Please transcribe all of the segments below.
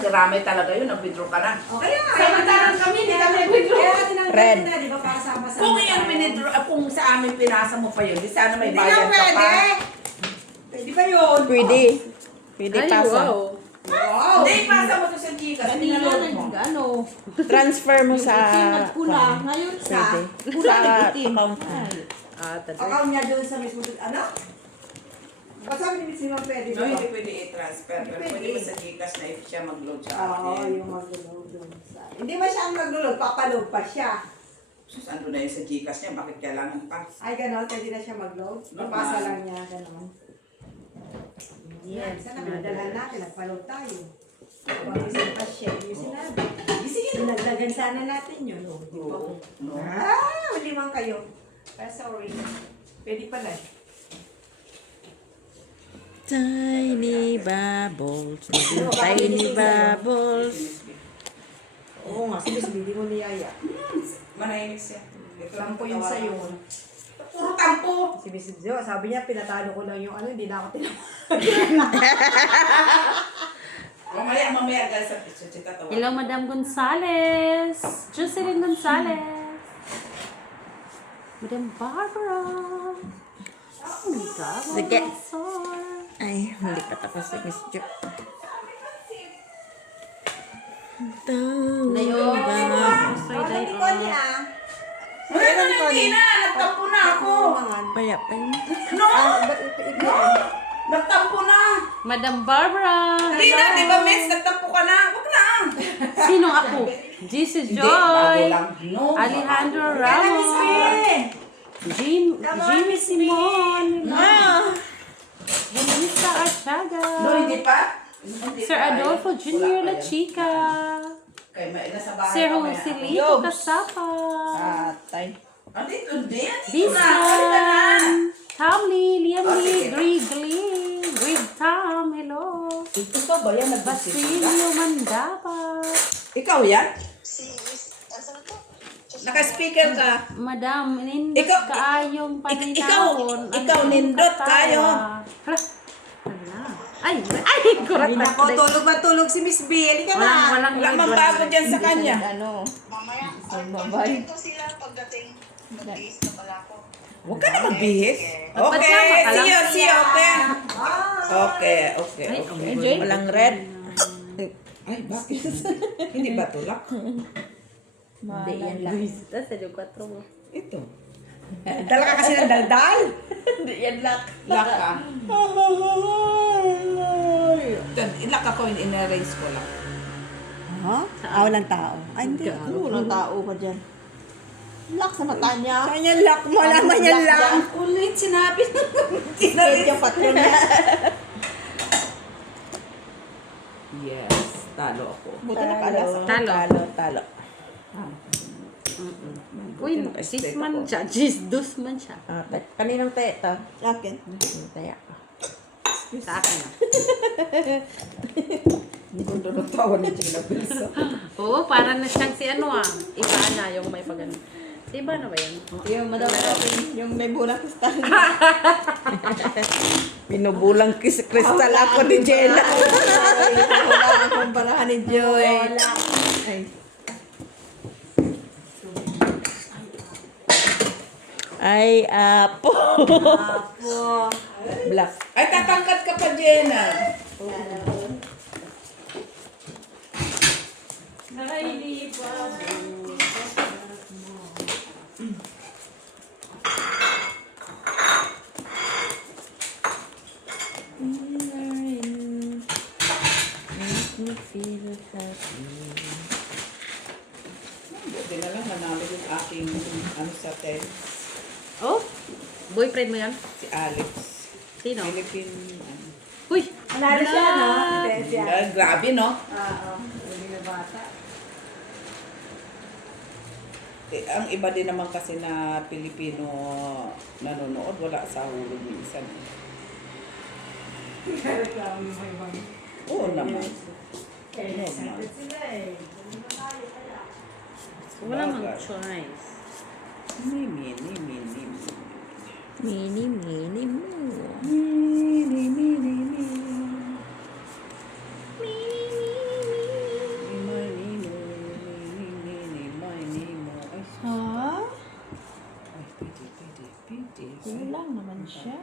kiramay talaga yun, nag-withdraw ka na. Okay nga. Samantalang kami, hindi kami nag-withdraw. Kaya tinanggal Red. na, di ba, para sama-sama. Kung yung pinidro, kung sa amin pinasa mo pa yun, di sana may Hindi bayan na ka pwede. pa. Pwede pa yun. Pwede. Pwede Ay, pasa. wow. Wow. Hindi, ipasa mo to sa Gcash, Kanina pinaload mo. ano, Transfer mo yung sa... itim at pula, ngayon sa Pwede. pula Sa at itim. account mo. Account niya doon sa mismo, ano? Basta minutes naman pwede No, hindi doon. pwede i-transfer. Pero Hindi pwede pwede. mo sa Gcash na if siya mag-load sa Oo, akin. yung mag-load doon sa... Hindi ba siya ang mag-load? Papaload pa siya. Sus, ando na yun sa Gcash niya, bakit kailangan pa? Ay, gano'n, pwede na siya mag-load. Papasa lang niya, gano'n. Yes, sana pinadalhan natin, nagpaload tayo. Pag-isip pa siya, yung sinabi. Sige. Sinagdagan sana natin yun. Oh, di ba? Oo. No. Mali man kayo. Pero sorry. Pwede pala. Tiny bubbles. Tiny bubbles. Oo nga, sige, hindi mo niyaya. Manahimik siya. Ito lang Tampo yun sa'yo. Puro tampo. Si Mrs. Jo, sabi niya, pinatalo ko lang yung ano, hindi na ako tinapos. Mamaya guys, sa picture kita tawa. Hello, Madam Gonzales. Jocelyn Gonzales. Madam Barbara. Sige. Ay, hindi pa tapos si Miss Jo. Tiny bubbles. Pagkalit ko niya. Ano na hindi na, nagtampo na ako. Paya pa yun. No! Nagtampo na. Madam Barbara. Hindi na, di ba miss? Nagtampo ka na. Huwag na. Sino ako? Jesus Hindi, bago Joy. lang. No. Alejandro Ramos. Jimmy Simon. Vanessa Archaga. No, hindi pa. Hindi Sir pa. Adolfo Wala Jr. pa La yan. Chica. Kay nasa bahay Sir ka maya. Joselito Casapa. Atay. Andito, hindi. Andito na. Vincent. Halika na. Tom Lee, Liam Oh, Lee, sige. Greg Lee, Greg Tom, hello. Ito ba yan? Basilio Mandapa. Ikaw yan? Naka-speaker ka. Madam, nindot Ikaw- kaayong paninahon. ikaw nindot kayo. Hala. Hala. Ay, kurat Hindi na ko, tulog ba tulog si Miss B? Halika na. Walang Wala mang bago dyan sa kanya. Ano? Mamaya, Bye-bye. ito sila pagdating. Mag-base na pala ako. Huwag ka na magbihis. Ba't Okay, tama ka lang? see you, okay. Okay, okay, Ay, okay. Enjoy. Walang red. Ay, bakit? Hindi ba tulak? Hindi yan lang. Tapos sa 4 mo. Ito. Dala ka kasi ng daldal. Hindi yan lang. Lock ka. Ito, ilak ako, in-erase ko lang. Ha? Walang tao. Ay, hindi. Walang tao ka dyan. Lock sa mata niya. Saan yung lock mo? Naman yung lock. Kulit, sinabi na. Straight yung patron niya. Yes, talo ako. Buta na pala. Talo. Uy, sis man siya. Jesus man siya. Kaninang teta? Akin. Taya ka. Sa akin na. Hindi ko doon tawa ni Gina Belsa. Oo, para na siyang si ano ah. Iba na yung may pagano. Iba na ba yan? Yung madam yung may bulang kristal. Pinubulang kristal ako ni Jenna. Wala ang kumparahan ni Joy. Ay. Ay, apo. Apo. Black. Ay, tatangkat ka pa, Jenna. Make me feel happy. Buti na lang nanalo yung aking ano sa tent, Oh? Boyfriend mo yan? si Alex. Sino? Philippine. Uy! Manalo siya, no? Siya. Grabe, no? Oo. Hindi na bata. Eh, ang iba din naman kasi na Pilipino nanonood, wala sa hulog minsan. Oo naman. Excited sila eh. Wala mang choice. Mini. Mini, mini, mo. siya.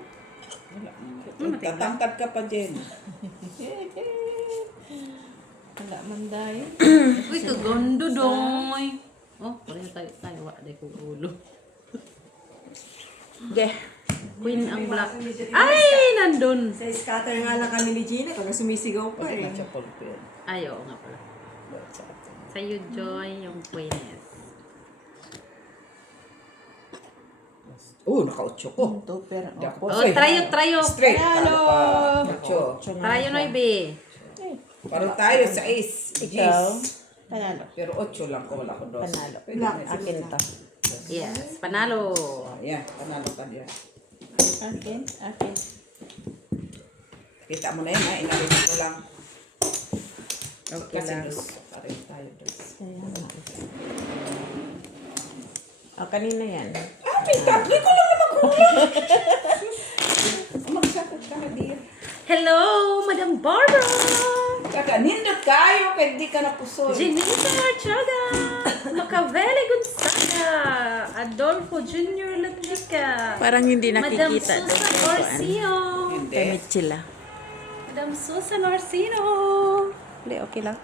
Wala. Tatangkad ka pa, Jen. Wala man dahil. Uy, kagando doy. Oh, pareho tayo. Wala ko ulo. Ge. Queen ang black. Ay, nandun. Sa scatter nga lang kami ni Gina, kaya sumisigaw pa Pwede eh. na siya pulpil. Ay, oo nga pala. Sa'yo, Joy, yung queeness. Naka-8 ko. Ito, pero Hindi ako. Oh, trayo. Straight. Hello. Ocho. Trayo, Noibe. Parang tayo sa ace. Ikaw, Gis. panalo. Pero 8 lang ko, wala ko 2. Panalo. Pwede na siya. Akin to. Yes, panalo. Yan, panalo ka diyan. Akin. Kita mo na yun, ha? Inarinig ko lang. Okay Kasi lang. dos. Pareho tayo dos. Kanina yan. May tatlo ko lang naman ko. Magsakot ka na, dear. Hello, Madam Barbara. Kaka, nindot kayo, kaya di ka napusoy. Jenita Archaga. Macaveli Gonzaga. Adolfo Jr. Latrica. Parang hindi Madam nakikita doon. Susan Orsino. Hindi. Kay Michila. Madam Susan Orsino. Hindi, okay lang.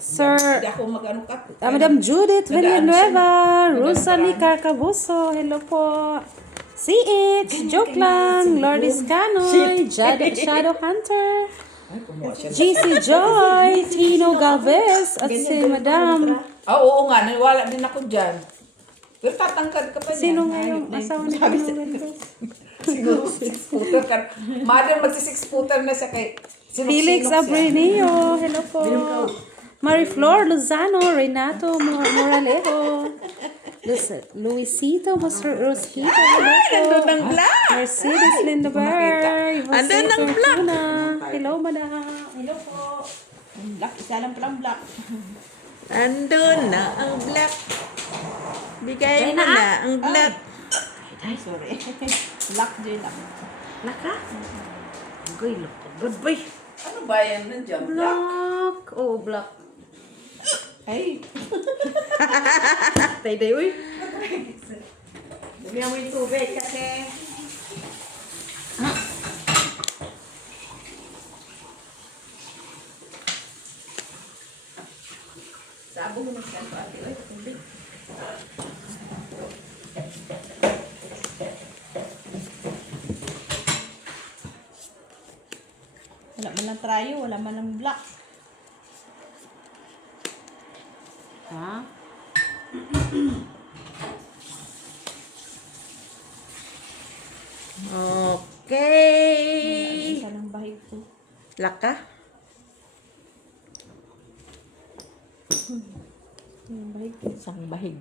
Sir, Hindi ako mag-ano ka. Madam Judith Nag-ano Villanueva, siya. Rosalie Carcabuso, hello po. CH, joke lang, Lord Iscanoy, Shadow Hunter, Ay, kumuha siya. GC Joy, Tino Galvez, at si Madam. Oo nga, naniwala din ako dyan. Pero tatangkad ka pa niyan. Sino nga yung asawa ni Tino Galvez? Siguro 6-footer ka. Mother, magsi-6-footer na siya kay... Felix Abreneo, hello po. Mariflor Lozano, Renato Moralejo, Luisito Rosquito, hello po. Mercedes Lindeberg, Jose Andun ang black. Fortuna, hello madam. Hello po. Black, isa lang palang black. Andun na ang black. Bigay mo na ang black. Ay, sorry. Black din ako. Laka? Goy, look. Good boy. Ano ba yan nandiyan? Black. Oh, black. Ay, Tay-day, uy. damihan mo yung tubig kasi... Sabo mo naman pa. Ay, tubig. Wala man lang trayo, wala man lang black. Ha? Okay. Isa lang bahig ko. Laka? Yung bahig ko. Isang bahig.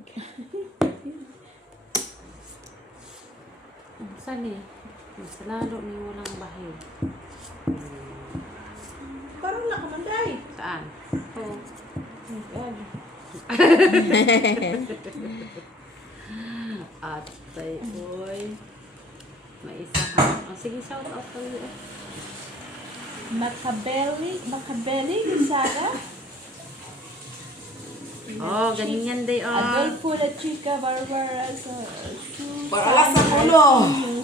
Saan eh? Salado ni walang bahid. Parang wala ka man dahil. Saan? Oh. Oh God. Atay, boy. May isa ka. Oh, sige, shout out to you. Macabelli, Gonzaga. Oh, ganyan day on. Adolfo La Chica Barbara. Susan. Para alas sa ulo.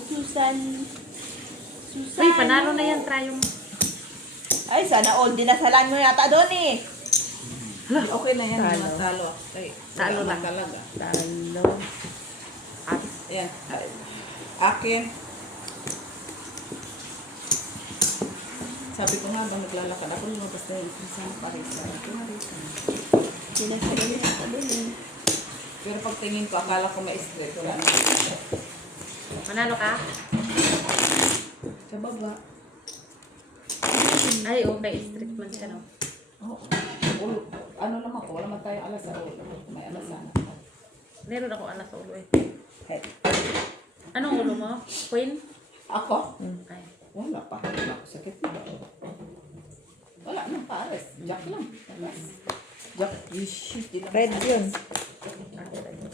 Susan. Uy, panalo na yan, trayong. Ay, sana all dinasalan mo yata doon eh. Okay na yan. Talo. Mga talo. Ay, Talo wala lang. talaga. Talo. At, Ayan. Akin. Sabi ko nga ba naglalakad ako lumabas na yung isang parisa. Dinasalan mo yata doon eh. Pero pag tingin ko, akala ko may straight. Wala na. manalo ka? Sa baba. Ay, okay. Strict man siya, no? Oo. Ano naman ko, wala man tayong alas sa ulo. May alas sana. Meron ako alas sa ulo eh. Head. Anong ulo mo? Queen? Ako? Ay. Wala pa. Wala ko sakit. Wala nang pares. Jack lang. Jack. Shit. Red yun.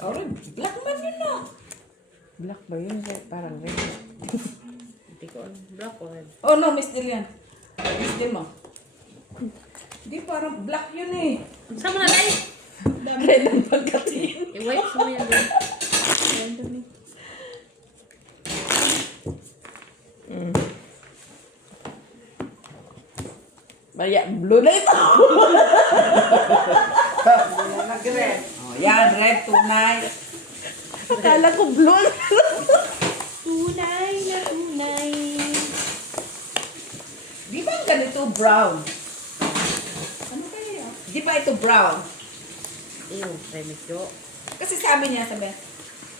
Oh, red. Black man yun na. Black ba yun? Parang red. Hindi ko alam. Black or red? Oh no, Miss Dilian. Miss Dil mo. Hindi, parang black yun eh. Saan mo na live? Red ang pagkatingin. I-wipes mo yan din. Maya, blue na ito. Oh, yan, red, tunay. Akala ko blue. Tunay na tunay. Di ba ang ganito brown? Ano kaya? Di ba ito brown? Ew, medyo. Kasi sabi niya,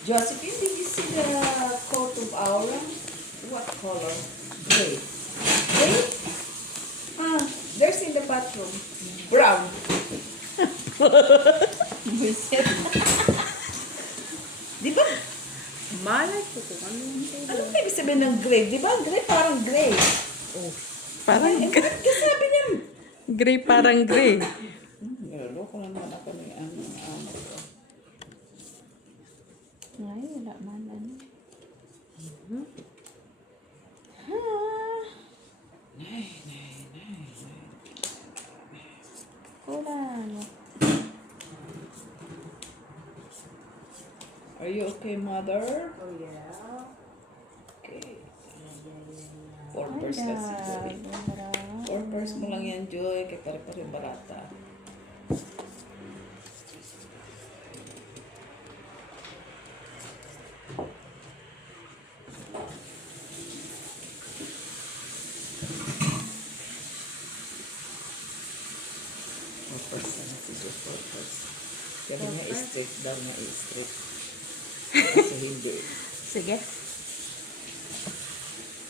Josephine, did you see the coat of aura? What color? Gray. Gray? Ah, there's in the bathroom. Brown. Di ba? Malay ko kung ano yung Ano ba ibig sabihin ng gray? Di ba? Gray parang gray. Parang Eh, bakit ka sabi niya? gray, parang gray. Niloloko na naman ako ng ano ko. Ay, wala man. Kulang. Are you okay, mother? Oh, yeah. Okay. 4 purse lang si Joy. 4 purse mo lang yan, Joy. Kaya pare-pare barata. Sabi niya, straight daw na straight. Kasi hindi. Sige.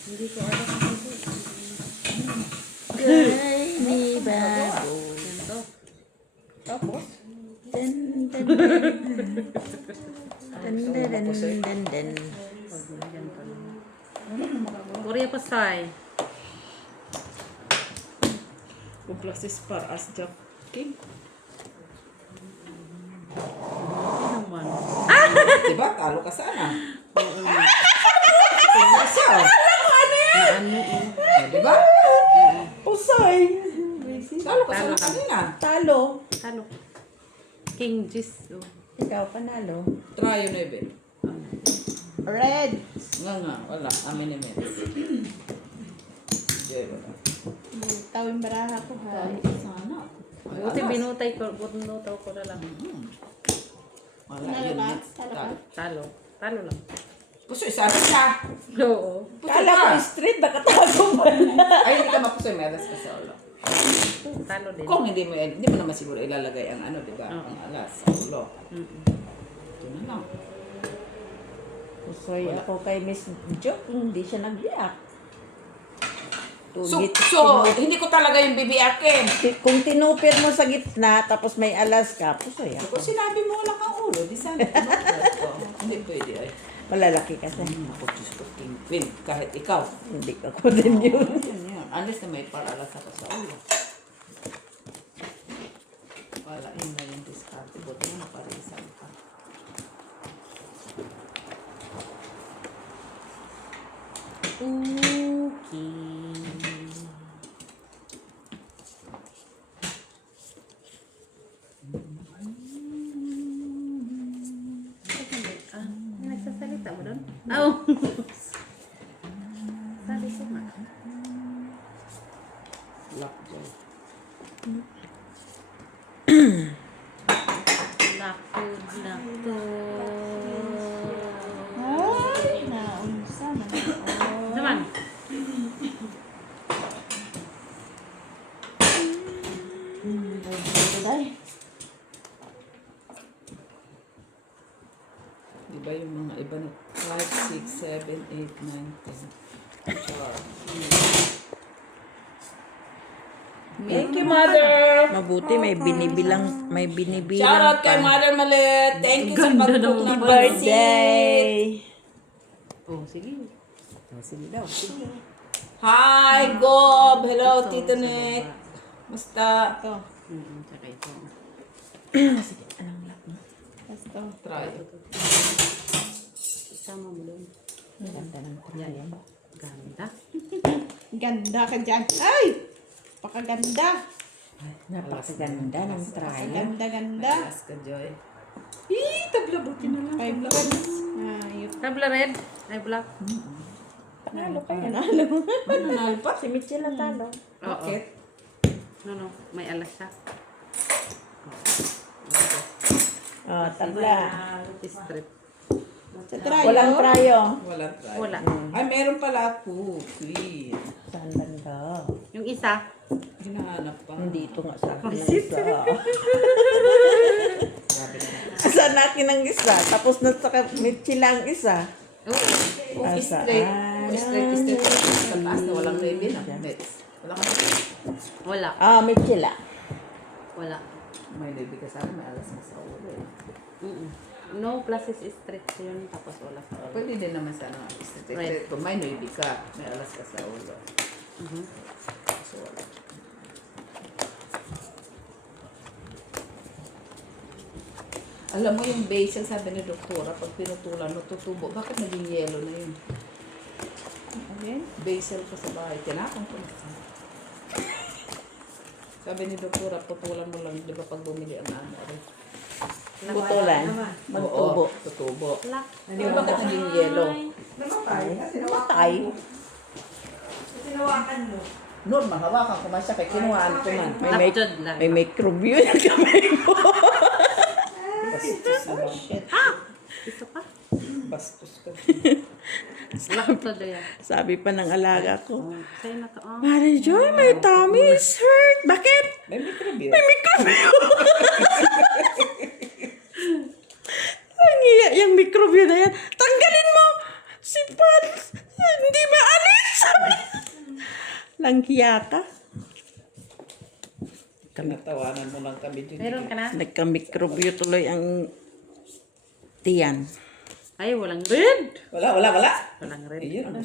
Hindi ko alam kung ano. Gray ni bago. Ganito. Tapos? Den, den, den, den, den. Korea Pasay. Complexes para as Jack King. Ano naman? Diba? Talo ka sana. Tingnan siya. Na ano eh. Diba? Usay. Talo ka Talo sana ka. kanina. Talo. Ano? King Jis. Oh. Ikaw, panalo. Try yun, Ebe. Red. Nga, wala. Amin ni Mets. Diba? Tawin baraha ko ha. Sana. Buti binutay ko. Binutaw ko na lang. Wala Talo yun. ba? Mets. Talo ba? Talo. Talo lang. Pusoy, sabi siya. Oo. Pusoy Kala ko ka. straight, nakatago mo. Ay, hindi ka mapusoy. Meras ka sa ulo. Talo din. Kung hindi mo naman siguro ilalagay ang ano, diba? Oo. Ang alas sa ulo. Mm-mm. Ito na lang. Usoy ako kay Miss Joke, hindi siya nag-react. Hindi ko talaga yung bibiyakin. Kung tinupir mo sa gitna, tapos may alas ka, pusoy ako. Kung sinabi mo wala kang ulo, di sana tinupir ko. Hindi pwede ay. Malalaki kasi. Ako, Diyos ko, King Queen, kahit ikaw. Hindi ako din yun. Yan. Unless na may paralas ako sa ulo. Wala, yun na yung discarte. Buti mo naparisan ka. Ah, nagsasalita mo doon? Oo. Sabi ko nga. Lockjaw. Lako, lako. Ay, naunsa man. Naman. Di ba yung mga iba na 5, 6, 7, 8, 9, 10. Char. Thank you, Mother! Mabuti may binibilang, may binibilang Shout out kay pa. Mother Malit! Thank you sa Ganda pag-cook naman. ng Birthday! Oh, sige. Oh, sige daw. Hi, Gob! Hello, Tito Nick! Basta. Ito. Tsaka ito. Sige, anong lock mo? Basta. Try. Isama mo doon. Ganda ng yan. Ganda. Ganda ka dyan. Ay! Pakaganda. Napakaganda ng trial. Ganda-ganda. Ask ka, Joy. Ih, tabla buti na lang. 5 minutes. Tabla red. Ay, black. Panalo kayo. Nanalo pa? Si Mitchell ang talo. Bakit? No. May alas siya. Oh, tabla. Strip. Sa trayo. Walang trayo. Walang try. Wala. Ay, meron pala ako. Please. Saan banda? Yung isa. Hinahanap pa. Dito nga sa akin ang Sit. isa. Sabi na. Saan natin ang isa? Tapos na sa Mitchell ang isa. Oh, Kung straight. Kung straight. Sa taas na walang ribbon. Nets. Wala ka na. wala. Ah, Mitchell ah. Wala. May ribbon ka sana. May alas na sa ulo eh. No, plus is straight yun. Tapos wala sa ulo. Pwede din naman sana straight. Right. Kung may ribbon ka, may alas ka sa ulo. So, wala. Alam mo yung basil, sabi ni doktora, pag pinutulan mo, tutubo. Bakit naging yellow na yun? Okay. Basil ko sa bahay. Tinapon ko. Sabi ni doktora, putulan mo lang, di ba pag bumili ang ano? Putulan. Magtubo. Oo, tutubo. Black. Di ba bakit naging yellow? Namatay. Normal, hawakan ko man siya, kaya kinuhaan ko man. May Lapjod lang. may microbio na kamay mo. Bastos na lang. Isa pa? Bastos ka. Lapjod yan. Sabi pa ng alaga ko, Sa'yo na to. Oh. Mary Joy, my tummy is hurt. Bakit? May microbio. May microbio. Ang iya, yung microbio na yan. Tanggalin mo. Si Pat, hindi maalis. Langhiyata. Natawanan mo lang kami dito. Meron ka na? Nagka-microbio tuloy ang tiyan. Ay, walang red. Wala. Walang red. Ayun.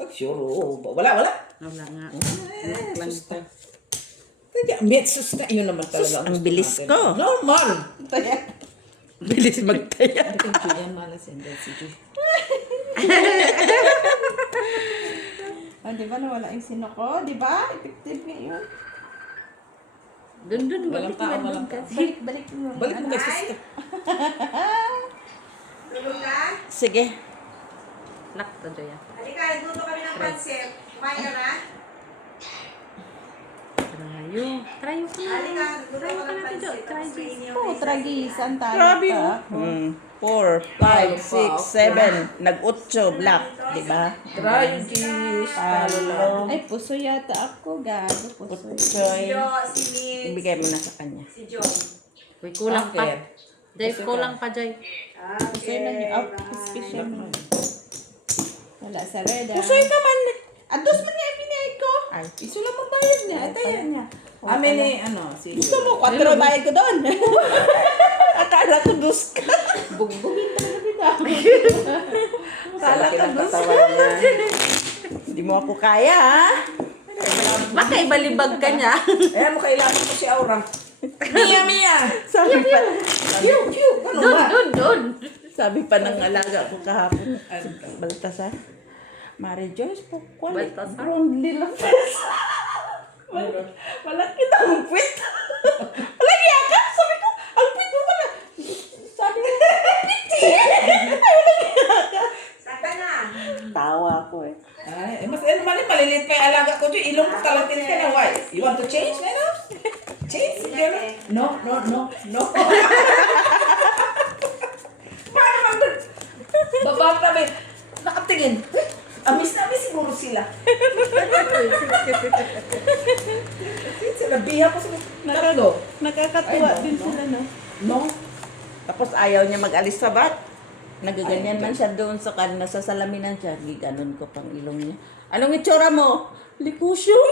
Pag sure, oo. Wala. Wala nga. Lang to. Kaya, metsus na. Yun naman talaga. Ang gusto bilis natin. ko. Normal. Bilis magtaya. Hindi kong Julian malas and that's si Julian. Oh, di ba nawala yung sino ko? Di ba? Effective nga yun. Dun, Walang balik tao, mo walang dun tao. kasi. Balik mo. Balik mo kay sister. Sige. Lock to Joya. Halika, nagluto kami ng pancit. Kumain ka na? Trayo ka na. Halika, nagluto Trayo ko ka ng na, Jo. pancit. Try Tapos this. kainin Oh, yung tragisan tayo. Grabe, pa. oh. 4, 5, 6, 7. Nag-8 black. Di ba? Try yung cheese. Talo lang. Ay, puso yata ako. Gago. Puso. Si Jo, si Mitch, Ibigay mo na sa kanya. si John. Uy, kulang pa. Okay. Jay, kulang pa, Jay. Puso na niyo. Oh, special mo. Wala sa red. Pusoy ka man. Ados man nga pinay ko. Ay. Isula mo bayad niya. Ito yan niya. Amin eh, ano, si Gusto mo, 4 bayad ko doon. Akala ko dus ka. Bugbugin talaga kita. Akala ko dus ka. Hindi mo ako kaya, ha? Baka ibalibag ka niya. Ayan mo, kailangan ko si Aura. Mia. Sabi pa, Cute. Ano ba? Doon. sabi pa ng alaga ko kahapon. Ano Baltasar. Mary Joyce po, Baltasar? Brownlee lang. Malaki daw ang puwit. Malaki ka? Sabi ko, ang puwit mo pala. Sabi ko, piti. Saan ka na? Tawa ko eh. Ay, mas maliliit pa yung alaga ko dyan. Ilong ko talatin ka na. Why? You want to change, Neno? Change? No. Paano man? Baba kami. Nakatingin. Amis siguro sila. Sila, biha ko sa tatlo. Nakakatuwa Ay, no, din no. sila, no? No? Tapos ayaw niya mag-alis sa bat. Nagaganyan man siya doon sa kan, nasa salaminan siya. Giganon ko pang ilong niya. Anong itsura mo? Likusyong.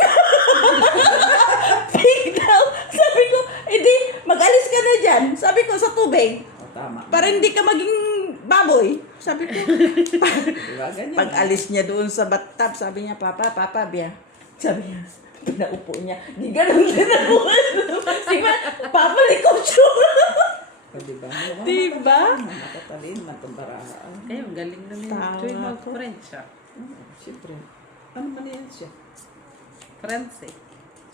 Pig daw. Sabi ko, edi, mag-alis ka na dyan. Sabi ko, sa tubig. O, tama. Para hindi ka maging baboy. Sabi ko. Diba, ganyan. Pag alis niya doon sa bathtub, sabi niya, Papa, Biya. Sabi niya, pinaupo niya. Giganon din ako. Sige, Papa, likusyong. O, diba? Diba? Matatalin, matumbaraan. Ay, ang galing na ni Tama Joy ko. mag-French siya. Siyempre. Ano man yan siya? French eh.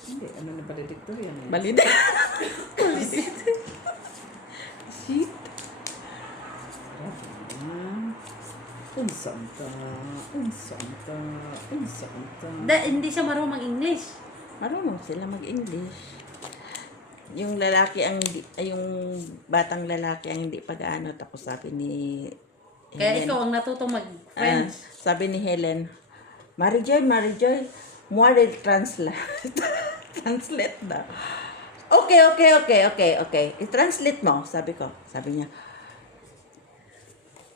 Hindi, ano na valedictorian yan? Balida. Shit. Ah, Unsanta. Hindi siya marunong mag-English. Marunong sila mag-English. Yung lalaki ang yung batang lalaki ang hindi pag-ano, tapos sabi ni Kaya Helen, ikaw ang natutong mag-French. sabi ni Helen, Marijoy, mo will translate. Translate daw. Okay. I-translate mo, sabi ko. Sabi niya,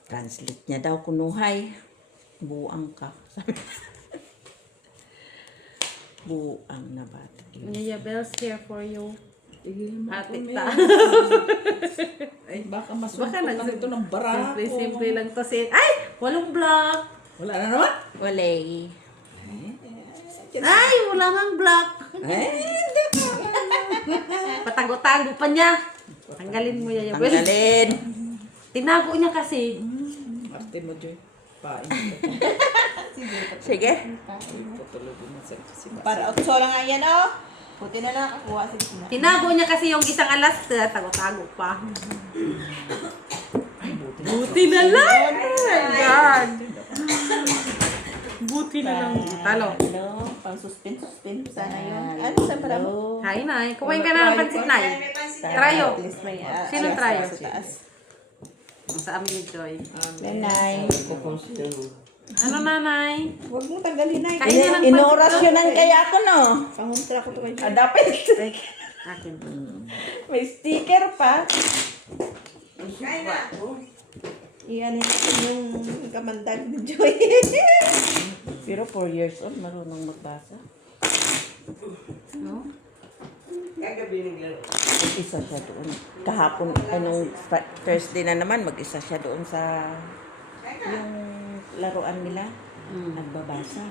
translate niya daw kunuhay. Buang ka. Sabi buang na bata. Nia Bells here for you. Ate ta. Ay, baka mas Baka na ito ng barako. Simple lang to si... Ay! Walong block! Wala na naman. Walay. Ay! Wala ngang block! Patago-tago pa niya. Tanggalin mo yan. Tanggalin. Tinago niya kasi. Arte mo, Joy. Pain ko. Sige. Tutulogin mo sa kasi Para 8 lang nga yan, oh. Puti na lang kakuha. Sige na. Tinago niya kasi yung isang alas. Tago-tago pa. Buti na lang! Oh my God! Buti na lang. Talo. Hello. Pang suspend sana yun. Ano sa para mo? Hi, Nay. Kumain ka na ng pansit, Nay. May pansit. Trayo. At least may... Sino trayo? Sa taas. Sa amin ni Joy. Nanay. Ano, Nanay? Huwag mo tanggalin na. Kain na ng pansit. Inorasyonan kaya ako, no? Panguntra ko to kayo. Adapit. Akin. May sticker pa. Kain na. Iyan yung kamandag ni Joy. Pero 4 years old, marunong magbasa. No? Mag-isa siya doon. Kahapon, anong Thursday na naman, mag-isa siya doon sa yung laruan nila. Nagbabasa.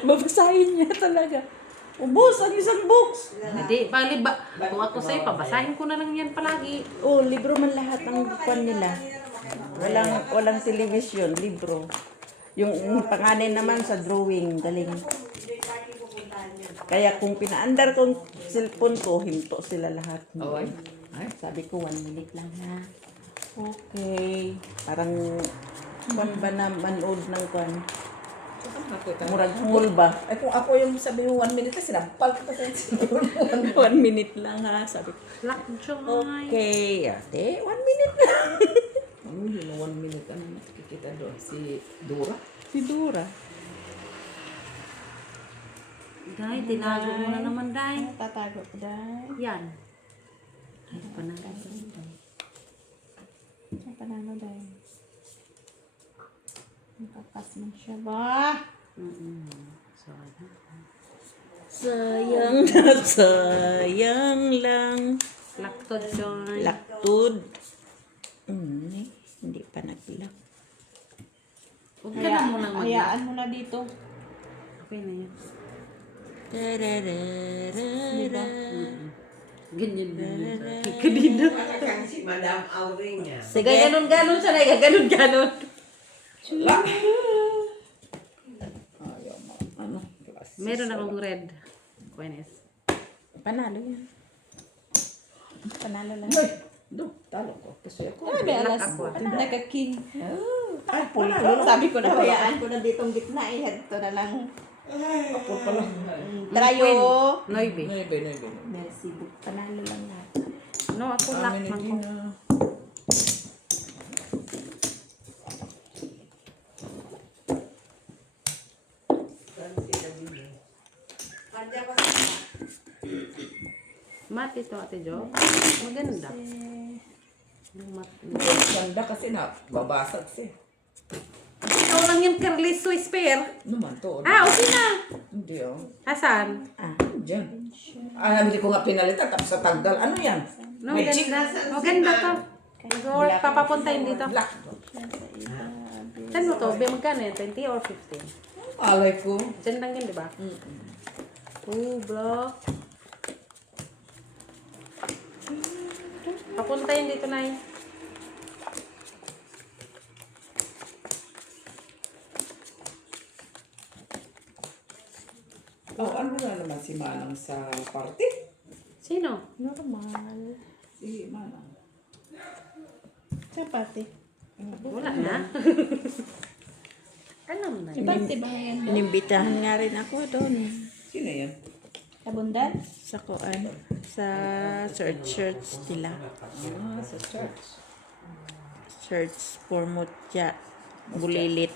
Babasahin niya talaga. Ubus ang isang books. Hindi, kung ako sa'yo, pabasahin ko na lang yan palagi. Oh, libro man lahat ang kwan nila. Walang television, libro. Yung panganin naman sa drawing, galing. Kaya kung pinaandar kong cellphone ko, hinto sila lahat. Ay. Sabi ko, 1 minute lang ha. Okay. Parang kwan ba na manood ng kwan? Murag hungol ba? Ay, kung ako yung sabi mo 1 minute, sinampal ko kasi siguro 1 minute lang ha. Sabi ko, Black Joy. okay. Ate, 1 minute lang. Ano yun, 1 minute, ano nakikita doon? Si Dora? Si Dora. Day, tinago mo na naman, Day. Tatago ko dahil. Yan. Ay, panalo. Ang panano dahil. Nakapas man siya ba? Sayang na sayang lang. Black to Joy. Laktod. Hindi pa nag-lock. Huwag ka na munang mag- Hayaan mo na dito. Okay na yan. Tarararara. Ganyan na yun. Kanina. Si Madam Aurelia. Sige. Ganon siya, Nay. Ganon. Ayaw mo. Ano? Class. Meron akong red. Kwenes. Panalo yan. Panalo lang. Ay, do, talo ko. Kasi ako. Ay, may alas. Ako. Nagka-king. Ay, panalo. Sabi ko na, hayaan ko na ditong gitna. Ito na lang. Ako pala. Trayo. Noibe. Naibe. Merci. Panalo lang lahat. No, ako lock Amin man hindi ko. na. Mat ito, Ate Jo. Maganda. Yung mat. Ganda kasi na, babasag siya. Ikaw lang yung curly Swiss pair. Naman to. Okay na. Hindi oh. Asan? Diyan. Hindi ko nga pinalitan tapos sa tagdal. Ano yan? No, May chick. ganda. Maganda to. Mag-work, papapuntahin dito. Black. Saan mo to? Magkano yan? 20 or 15? Alay ko. Diyan lang yun, di ba? Block. Papuntahin dito, Nay. Oh, ano na naman si Manang sa party? Sino? Normal. Si Manang. Chapati. Wala na. Alam na. Chapati ba yan? Inimbitahan nga rin ako doon. Sino yan? Kabundan? Sa kuan. Sa church nila. Ah, sa church. Church for Mutya. Bulilit.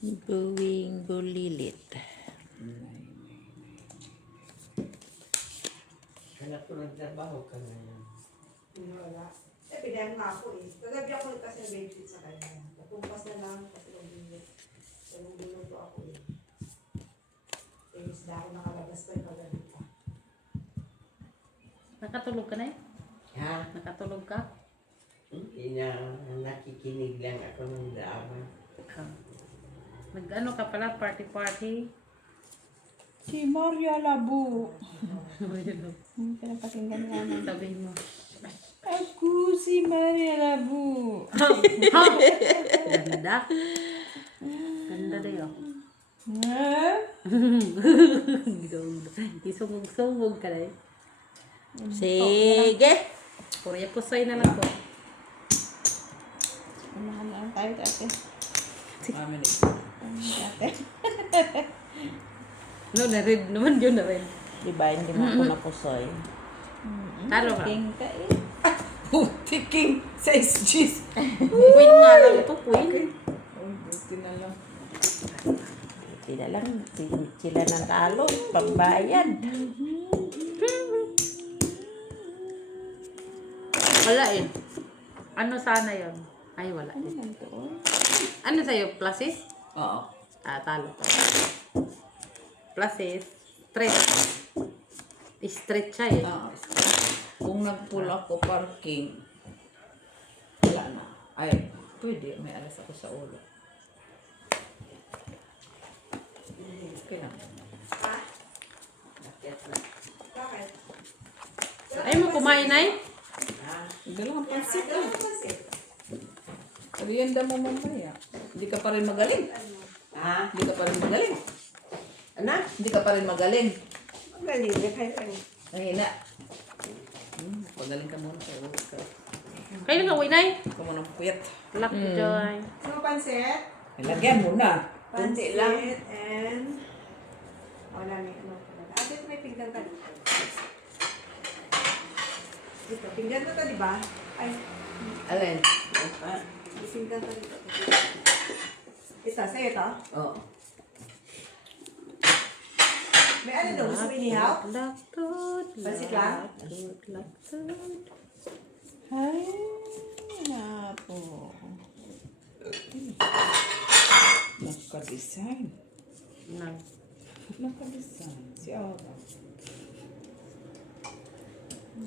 Buwing bulilit. Anak ko nagtrabaho ka ngayon. Wala. Pinayang nga ako eh. Kagabi ako kasi nag-babysit sa kanya. Natumpas na lang kasi nag-binit. So, nung binuto ako eh. Tapos na ako nakalabas pa yung kagabi pa. Nakatulog ka na eh? Ha? Nakatulog ka? Hindi na nakikinig lang ako ng drama. Nag-ano ka pala? Party-party? Si Maria Labo. Pinapakinggan namin. Sabihin mo. Ako si Maria Labo. Ganda. Ganda na yun. Ha? Isumog-sumog ka na eh. Sige. Purya pusoy na lang po. Unahan lang tayo dati. Mami ni. Dati. No, na-read naman yun na rin. Diba, hindi mo ako napusoy. Talo ka. King ka eh. Tiking sa SGs. Queen nga lang ito, queen. Oh, buti na lang. Sila lang, sila ng talo, pambayad. Wala eh. Ano sana yun? Ay, wala eh. Ano sa'yo? Pluses? Oo. Talo ka. Pluses. Straight. Straight siya eh. Ah, kung nag-pull ako parking, wala na. Ay, pwede. May alas ako sa ulo. Okay lang. Bakit? Ay mo kumain ay? Dalawang pansit eh. Merienda mo mamaya. Hindi ka pa rin magaling. Ha? Hindi ka pa rin magaling. Anak? Hindi ka pa rin magaling. Magaling na kayo ka. Nahina. Pagaling ka muna sa ulo. Kayo na winay? Ikaw muna puyat. Lock joy. Ano pansit? Ilagyan mo na. Kunti lang. And... Wala may ano. Dito may pinggan ka dito. Dito, pinggan mo to, di ba? Ay, Alin? may pinggan ka dito. Ito, sa'yo ito? Oo. May ano doon? Gusto mo inihaw? Laktod. Pansit lang? Laktod. Ay, napo. Nagka-design. Nag. Nagka-design. Si Aura.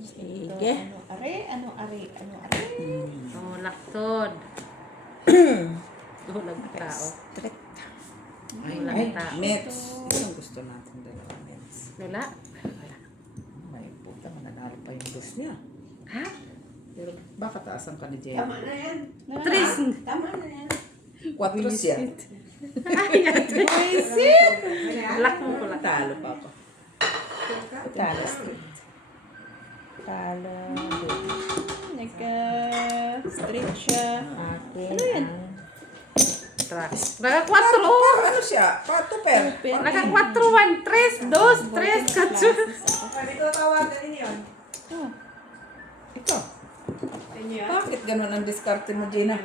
Sige. Ano are? Ano are? Ano are? Oh, laktod. Oh, nagtao. Ay, Wala ay, tao. nets. Anong gusto natin dalawa nets? Wala. Wala. May puta, mananalo pa yung boss niya. Ha? Pero baka taasan ka ni Jenny. Tama na yan. Tris. Tama na yan. 4 siya. Lock mo ko lang. Talo pa ako. Talo straight. Talo. Nagka-straight siya. Akin Ano yan? Tracks. Naka 4. Ano siya? Patuper. Naka 4, 1, 3, 2, 3, 4. Pwede ko tawagan ninyo yun. Oh, Ito. Sa inyo yan? Bakit ganun ang diskarte mo, Gina?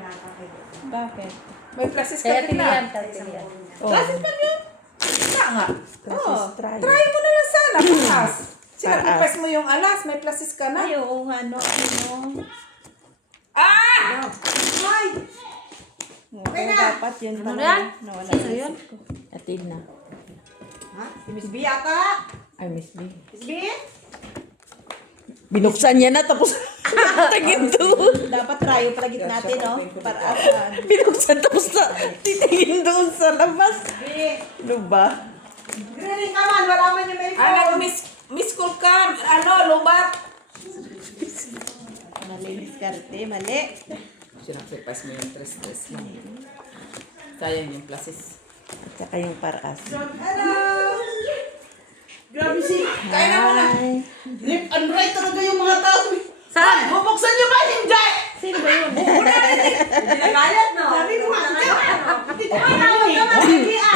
bakit? May plasis ka Kaya din tilihan na. ka, tilihan. Plasis pa yun? Wala nga. Plasis try. Try mo na lang sana. Bukas. Sinacrifice mo yung alas. May plasis ka na. Ay, oo nga, no. Ano? Ah! Ay! Okay na. Dapat yun Ano pala. yan? Nawala Sino sa yun? isip ko. Atin na. Ha? Si Miss B yata? Ay, Miss B. Miss B? Binuksan niya na tapos tingin doon. Dapat try palagit natin, no? Para asan. Binuksan tapos titingin doon sa labas. B! Ano ba? Green ka man! Wala man yung may Ano, phone! miss call ka. Ano, lubat. Mali, diskarte. Mali. Sinacrifice mo yung 3 mo. Sayang yung plasis. At saka yung paras. Grabe si. Kaya na mo na. Hi. Left and right talaga yung mga tao. Saan? Bubuksan niyo ba? Hindi! Sino ba yun? Nagalit, no? Sabi ko nga,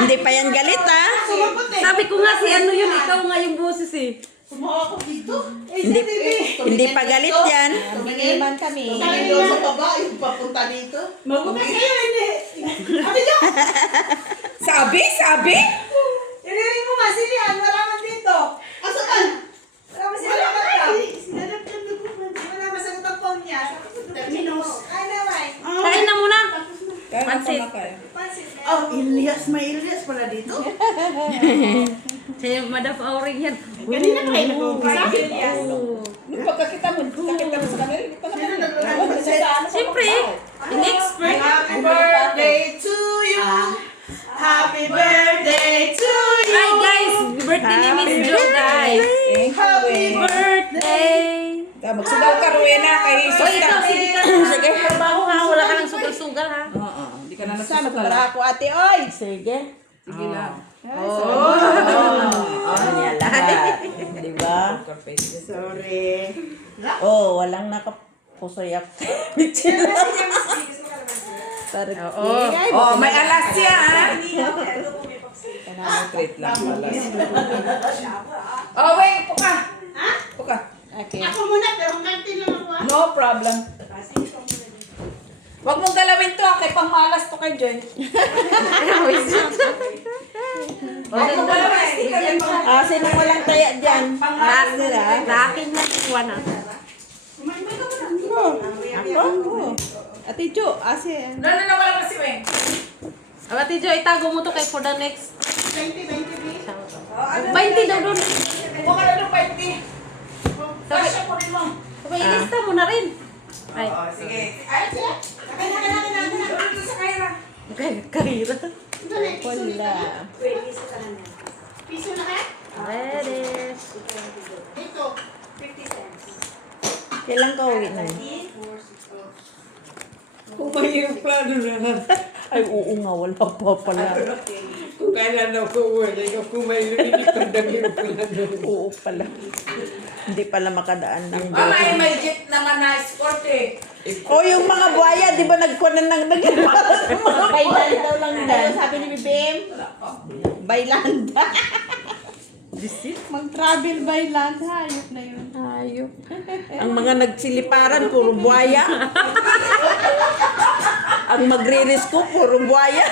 Hindi pa yan galit ha. sumagot eh. Sabi ko nga si ano yun, ikaw nga yung boses eh. Sumawa ko dito. Hindi pa galit yan. Tumingin naman kami. Tumingin doon sa baba, yung papunta dito. Magumay kayo, hindi. Ate Jo! Sabi? Iriring mo nga, silihan, wala man dito. Asa ka? Wala man sila ka. Sinadap ka na po. Wala masagot ang phone niya. Terminos. Ay, naway. Kain na muna. Kaya na Pansit. kumakain. Pansit na. Oh, Ilias, may Ilias pala dito. Siya yung Madam Auring yan. Kanina kayo nag-umpisa. Nung pagkakita mo sa kanila, hindi pa Sino naman. nag-umpisa? Siyempre, in-expert. Happy birthday to you. Happy birthday to you. Hi guys, birthday ni Miss Jo guys. Happy Birthday. Magsugal ka, Rowena, kay O Jesus ikaw, ka. sige ka. Sige. Trabaho ha, wala ka ng sugal-sugal ha. Oo, hindi ka na Sama nagsusugal. ka ako ate oy. Sige. Sige lang. Oh, niya lahat. Di ba? Sorry. Walang nakapusoyak. Sorry. Oh, may alas siya, ha? Wait lang, alas. Oh, wait, puka. Puka. Okay. Ako muna, pero kantin lang ako. No problem. Huwag mong galawin to, kay pangmalas to kay Joy. Huwag mong galawin. Sino walang taya dyan? Na akin na iwan ha. Ako? Ate Jo, ase. No, wala pa si Weng. Ate Jo, itago mo to kay for the next. 20. 20 daw doon. Huwag ka na doon, 20. Kasya po rin mo. Sabay, ilista mo na rin. Ay, Oo, sige. Ayun siya. Doon doon sa kaira. kahira. Wala. Piso na kaya? Ready. Dito. 50 cents. Kailan ka uwi na? Kumain yung plano na. Ay, oo nga, wala pa pala. Kung kailan ako uwi, kumain yung inikandang yung plano. Oo pala. Hindi pala makadaan ng Oh, may jet naman na escort eh. yung mga buhaya, di ba nagkunan ng mga bailan daw lang dahil. Sabi ni Bibim? Bailand. Mag-travel bailand. Hayop na yun. Hayop. Ang mga nagsiliparan, puro buhaya. Ang magre-risko, puro buhaya.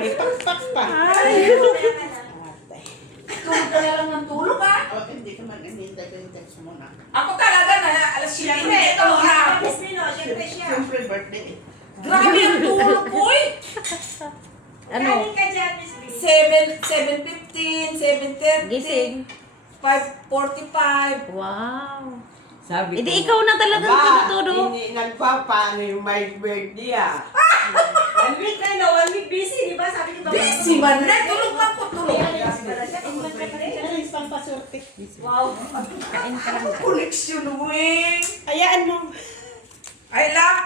May pakpak pa. Tulog ka na lang ng tulog, ha? O, hindi ka mag-anintay ko yung text mo na. Ako talaga na alas 7 ito, ha? Miss Mino, syempre siya. Siyempre, birthday. Grabe ang tulog ko, eh. Ano? Kanin ka dyan, Miss Mino. 7:15, 7:30, Gising. 5:45. Wow. Sabi Hindi ikaw na talagang tumutudo. Hindi nagpapaano yung my birthday ah. 1 week na, no? 1 week busy, di ba? Sabi ni Papa. Busy man na, tulog man ko, tulog. Wow. Kain ka lang. Koleksyon, wing. Hayaan mo. Ay, lak.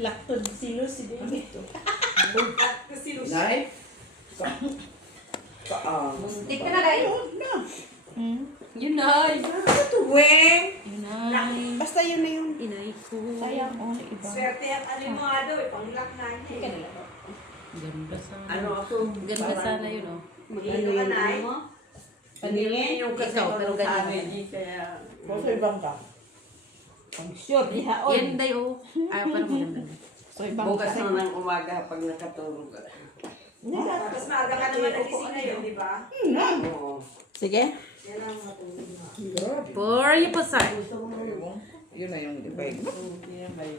Laktod silo si Baby. Nay? Tik ka na kayo. Yun na. Wing. Basta yun na yun. Inay ko. Sayang, iba. Swerte ang ano yung mga daw, pang-lock na niya. Ganda sana. Ano ako? Ganda sana yun oh. Ano ka na eh? Paningin yung kasi Ikaw, pero ganyan. sa amin, kaya... Basta ibang ka. Ang sure, diha. Yan day oh. Ay, parang maganda. So ibang Bukas na ng umaga pag nakatulog ka. Tapos maaga ka naman nagising ngayon, di ba? Oo. Sige. Yan ang matulog na. For you po sir. Yun na yung divide.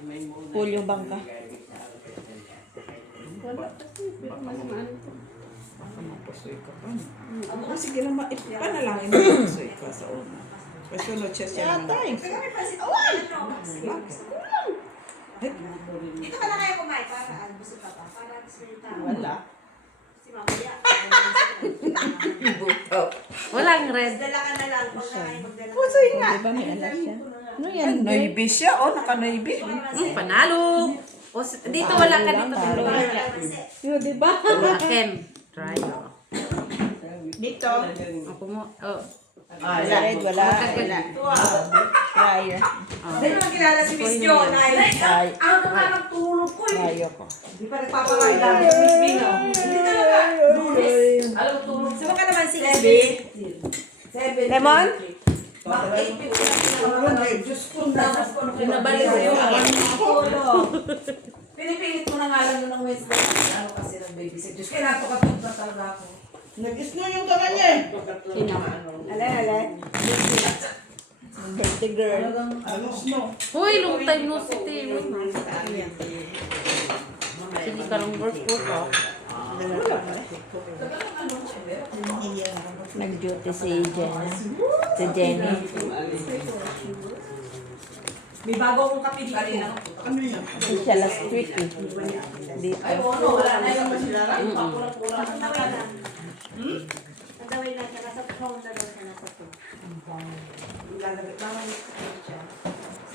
May muna. Full yung bangka. Sige lang, ipanalangin mo yung suy ka sa una. Kasunod siya siya naman. Kami pa si... Awan! Dito ka na kayo kumain para gusto ka pa. Para gusto yung tao. Wala. Si Mamaya. Walang red. Dala ka na lang. Pag nakain, magdala ka. Pusoy nga. Di ba may alas siya? Ano yan? Noibi siya, oh, naka-noibi. Panalo. O, dito wala ka dito. Yun, di ba? Ken. Try. Dito. Ako mo. Oh. Wala. Dryer. Hindi naman kilala si Miss Jo. Ay, Ang tulog ko eh. ayoko. Di pa nagpapakain namin si Miss Bing. Hindi talaga. Lunes. Alam mo tulog. Saan ka naman si SB? 7. Lemon? Bakit? Diyos ko na. Pinabalik ko yung pinipilit mo na nga lang yun ng Wednesday. Ano kasi nag-babysit. Diyos, kaya napakatulog na talaga ako. Nag-isno yung kamay niya eh. Alay. Birthday girl. Nag-isno. Uy, long time no si Tim. Sige ka lang work ko ka. Nag-duty si Jenny. Si Jenny. May bago akong kape dito. Ano yan? Kasi siya last week eh. Dito. Ay, wala na yung masilara. Pura-pura. Nagawin na siya, nasa phone na daw siya, nasa phone.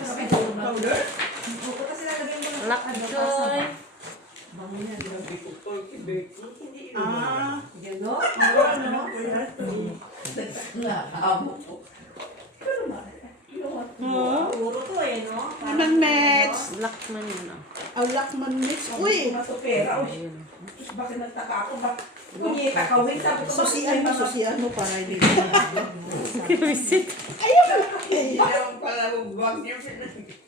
Sabi ko, powder? Buko kasi nalagyan mo ng Black Joy. Puro to eh, no? Anong mets? Black man yun ah. Awlak man mets. Uy! Matupera. Bakit nagtaka ako? Bunyi, kakawin. Sabi ko, Susian mo para hindi. Visit.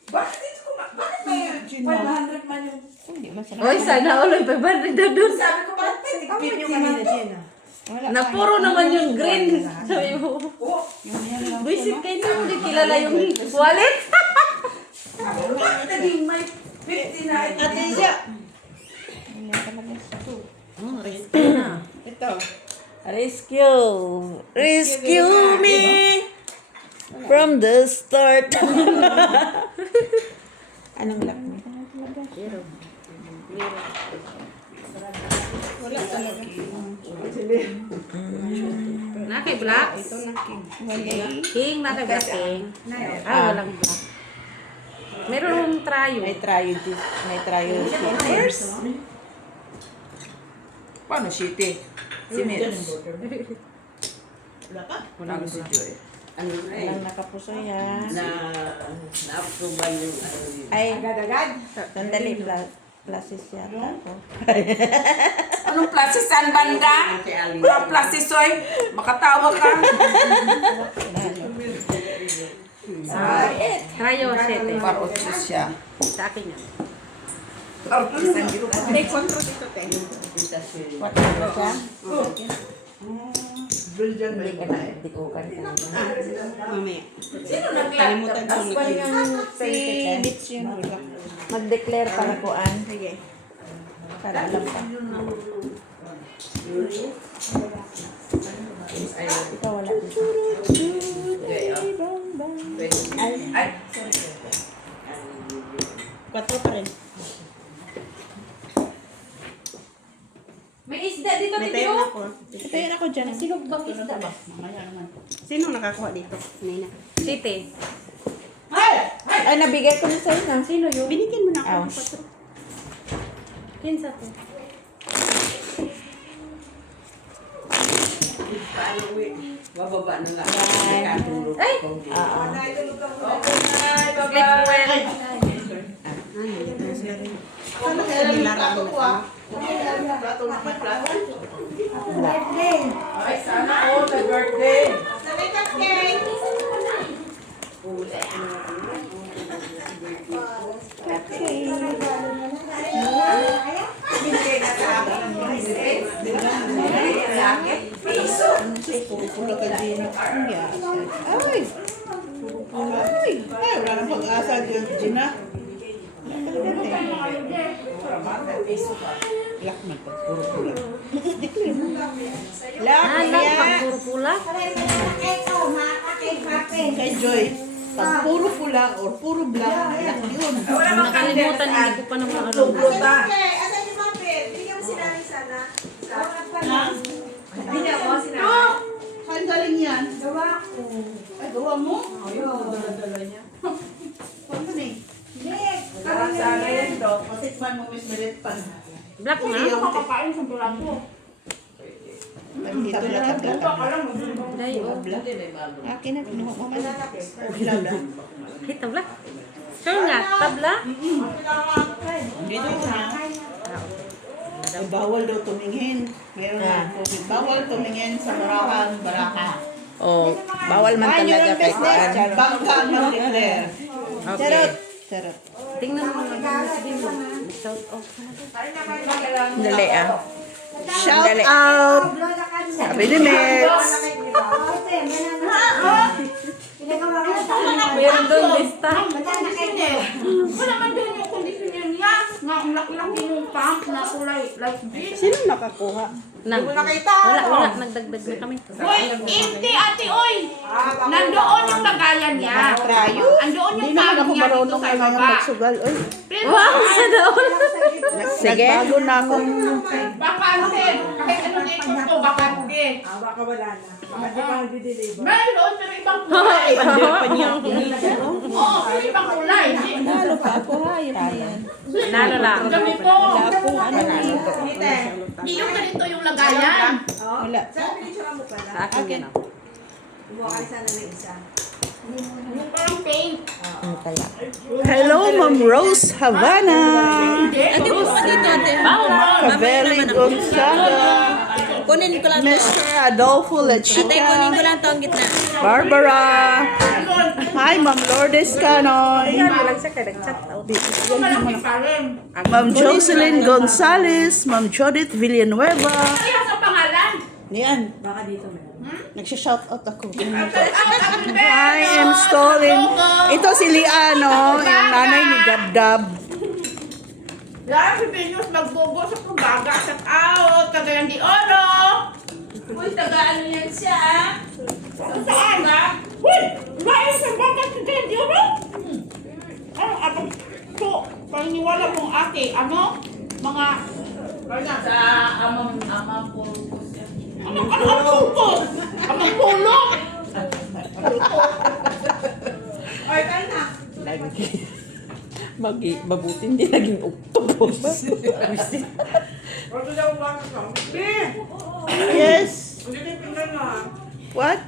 bakit dito ko bakit may 500 man yung... Uy, sana uloy 500 na doon. Sabi ko, bakit may tigpit yung kanina dyan ah? Na puro naman yung green. Sabi mo. Oo. Visit kayo na hindi kilala yung wallet. Bakit naging may 50 na ito? Ate Isya. Rescue na. Ito. Rescue me from the start. Anong lock mo? Wala talaga. Na kay Black? Ito na king. King, na kay Black King. Walang Black. Meron trayo. May trayo first. Paano city? Si Mitch. Wala pa? Walang Si Black. Joy. Ano na eh. Walang nakapuso yan. Na-approval yung Ay, Agad-agad. sandali. Plasis yata ako. Anong plasis? Saan banda? Anong plasis, oy? Makatawa ka. Trayo, 7. Parotsis siya. Sa akin yan. Parotsis ang gito. Take control dito, te. What na siya? Belgian ba Hindi yun? ka na, hindi ko ka na. Mamaya. Sino Kalimutan ko nag-laptop? na. Si Bits yun. Mag-declare para kuan. Sige. Para alam pa. Ikaw wala dito. Ay, 4 pa rin. May isda dito, May tayo na ako. Ito yun ako dyan. Sino bang isda ba? Sino nakakuha dito? Nina. City. Ay, nabigay ko na sa'yo na. Sino yun? Binigyan mo na ako Ouch. ng 4. Kinsa to? bababa na lang. Ay! Oo. Sleep well. Ano kaya nilarang na Ay, sana all the birthday. Binigay na sa akin ng Wednesday. Puro ka din. Ay! Ay! Ay, wala na pag-asa dyan, Gina. Lak man pag puro pula. Anak, pag puro pula. Kay Joy, pag puro pula or puro black, lak yun. Nakalimutan, hindi ko pa naman alam. Asan yung mapit? Bigyan mo si Nani sana. Ha? Bigyan mo si Nani. Oh! Saan galing yan? Gawa ko. Ay, gawa mo? Ayun, dala-dala niya. Paano na eh? Para sana yan. ito, patikman mo, Miss Merit pan. Black na. Makakain sa piraso. Tabla. Day, oh. Akin na, pinuha mo man. Tabla. Ay, tabla. Sure nga, tabla. Dito na. Ay, bawal daw tumingin. Mayroon na COVID. Bawal tumingin sa baraka. Oh, bawal man talaga kay Kuan. Bangka mag-declare. Okay. Charot. Tingnan mo mga sabihin mo. Shout out. Dali ah. Shout out! Sabi ni Mets. Meron doon lista. Wala man doon yung conditioner niya. Nga, ang laki-laki yung pump na kulay like this. Sino nakakuha? Nang. Wala. Nagdagdag na kami. Hoy, empty ate, oy! Nandoon yung lagayan niya. Trayo? Andoon yung Hindi naman tag ako niya dito marunong sa kaya baba. magsugal. Uy, Pero Wow, sa doon. Sige. nagbago na akong... bakante. Kahit ano na ikot ko, bakante. Baka wala na. Baka di pa nagdi-deliver. Mayroon, pero ibang kulay. pa niya ako. Oo, pero ibang kulay. Nalo pa ako, hayop na yan. Nalo lang. Ganito. Kung ano Hindi yung ganito yung lagayan. Wala. Sabi ni Chora mo pala. Sa akin yan. oh. Kumuha ka sana ng isa. Yung parang pink. Hello, Ma'am Rose Havana. Ate mo pa dito, ate. Cabelli Gonzaga. Kunin ko lang to. Mr. Adolfo Ate, kunin Lechica. ko lang to ang gitna. Barbara. Hi, Ma'am Lourdes Canoy. Walang siya kaya nag-chat out. Malaki pa rin. Ma'am Jocelyn Gonzalez. Ma'am Judith Villanueva. Kaya sa pangalan. Niyan. Baka dito meron. Nagsha-shout out ako. Out I am stalling. Ito si Liano, yung nanay ni Dabdab. Lahat si Venus magbogo sa pagbaga. Shout out. Cagayan de Oro. Uy, taga-ano yan siya, ah? Saan? Uy! Lahat sa baga sa Cagayan de Oro? Ano? So, paniniwala mong ate, ano? Mga... Sa amang pulpos yan. Anong pulpos? Amang pulong? Ay, kain na. Mabuti hindi naging octopus. Ano daw ba ka? Yes. Hindi na tingnan na. What?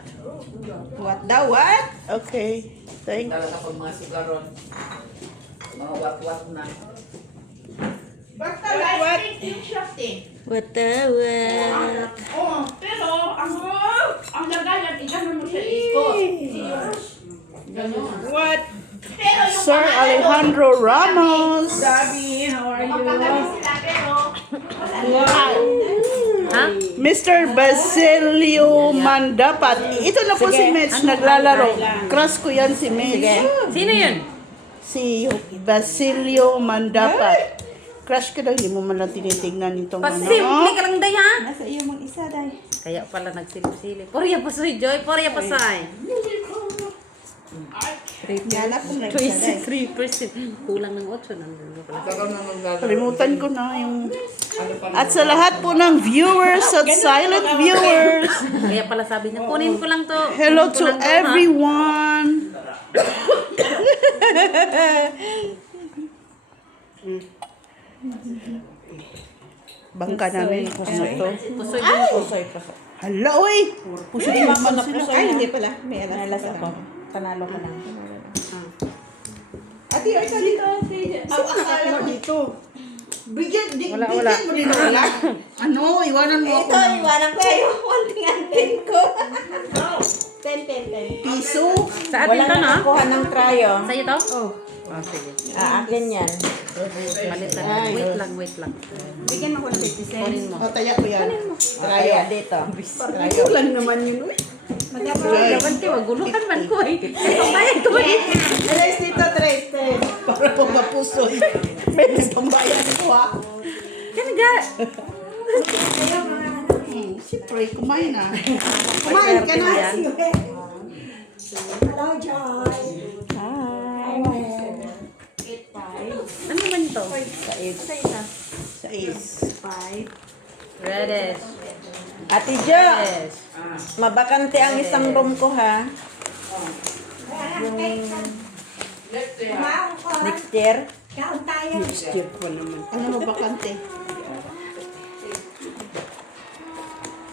What daw? What? Okay. Thank Talaga pag mga sugaron. Mga wat-wat na. Basta light yung shot eh. Watawat. Oh, pero ang lagayan, iganon mo sa ikot. Ganon. What? Pero yung Sir Alejandro Ramos. Dabi, how are you? Magpapagabi sila, pero Ha? Mr. Basilio Mandapat. Ito na po si Mitch naglalaro. Crush ko yan si Mitch. Sino yun? Si Basilio Mandapat. Crush ka daw, hindi mo man lang tinitignan itong Pasimple ka lang, day, ha? Nasa iyo mong isa, Day. Kaya pala nagsilip-silip. Porya pa soy, Joy. Porya pa say. Nana kung nag-isa, Day. 23%. Kulang ng 8. Nandun pala. Kalimutan ko na yung... At sa lahat po ng viewers at silent viewers, Kaya pala sabi niya, kunin ko lang to. hello Kunin ko to lang to, ha? everyone. Bangka namin ano to. Pusoy din. Pusoy. Hala, oy! Puso din naman sila. Ay, hindi pala. May alas. Nalas ako. Panalo ka lang. Ate, ay, sa dito. Akala ko dito. Bigyan Wala. mo din wala. Ano, iwanan mo ako Ito, ng iwanan ko sa'yo. Wanting-anting ko. 10. piso. Sa atin Wala to, na no? nakuha ng tryo. Sa'yo to? Oh. Oh, sige. Akin yan. Palitan. Wait lang. Bigyan mo ko ng 50 cents. Kunin mo. O, taya ko yan. Kaya dito. Tryo lang naman yun, uy. Dapat ka, maguluhan man ko eh. Pambayad ko eh. Tres dito, tres. Para po mapusoy. May pambayan ko ha. Yan ga. Siyempre, kumain na. Kumain ka na. Yan. Hello, Joy. Ano naman ito? Sa is. 5. Reddish. Ate Jo, Yes. mabakante ang isang room ko ha. Kumain ko. Next year. Kaon tayo. Step pa naman. Ano mo bakante?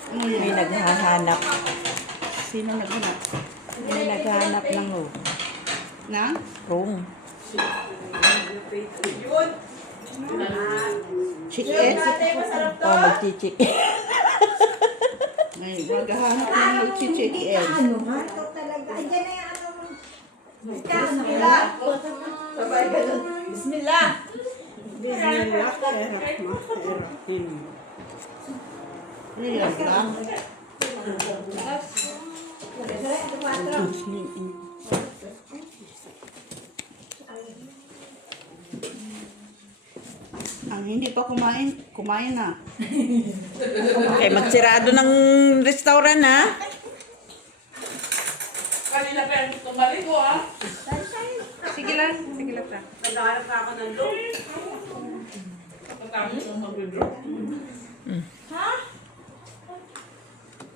Ano May yan? naghahanap. Sino naghanap? May naghahanap ng Na? room. Chicken? O magchichik. Ay, maghahanap ng magchichicken. Ano nga? Ito talaga. Andiyan na yung ano. Kaon nila. Sabay ganun. Bismillah. Bismillah. Relax lang. Ang hindi pa kumain na. Okay, magsirado ng restaurant ha. Sige lang. Sige lang pa.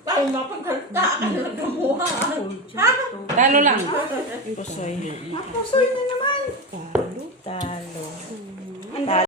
Tayo mapagkalta. Ano nagkamuha? Talo lang. Pusoy. Mapusoy na naman.